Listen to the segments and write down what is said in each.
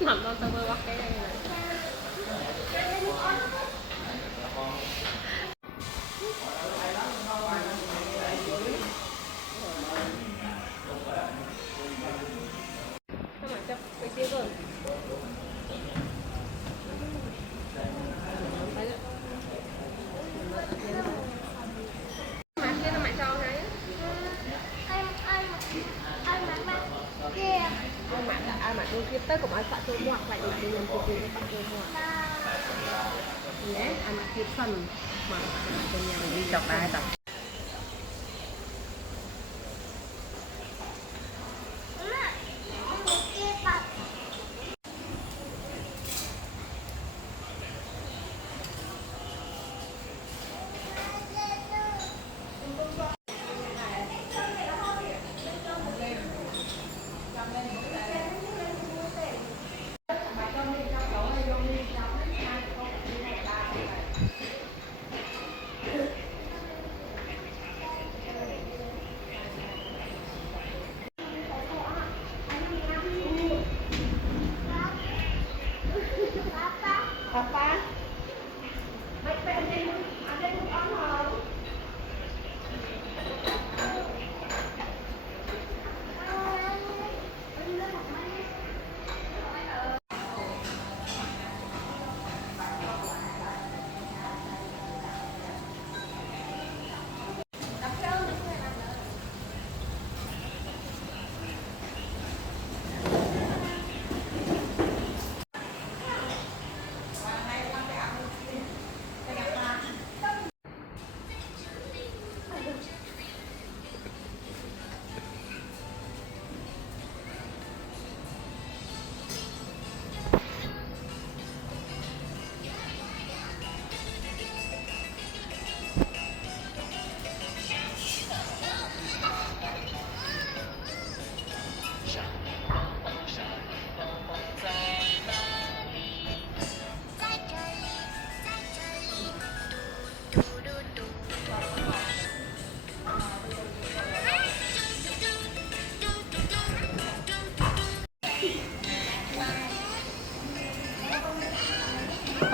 nằm đâu tao mới bắt cái này này. Sao mà chấp cái kia rồi. Mà kia nó mày cho hay ai mà đôi kia tới cũng ai sợ tôi mua phải được đi làm tôi bắt tôi mua nhé ai mà kia phần mà bên nhà mình đi chọc ai tập apa?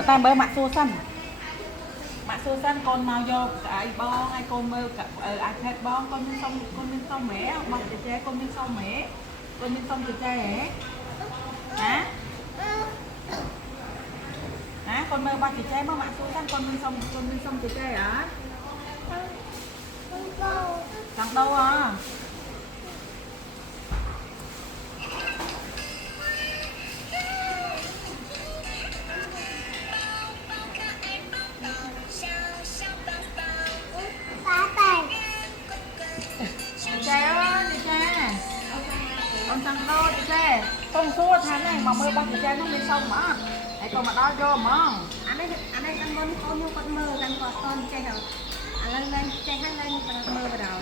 Ta bơ mặt xô xanh con mau vô ai bon ai con mơ cả ai thét bon con nên xong mẹ bọc trẻ con nên xong mẹ con nên xong trẻ hả hả con mơ ba trẻ bơ mặt xô xanh con nên xong trẻ hả chẳng đâu à trẻ ơi trẻ con chẳng đâu trẻ không xua tháng này mà mơ ba trẻ nó lên xong mà hãy còn mà đo vô mà anh ấy con mơ con mơ con con trẻ rồi anh lên trẻ hát lên mơ vào đầu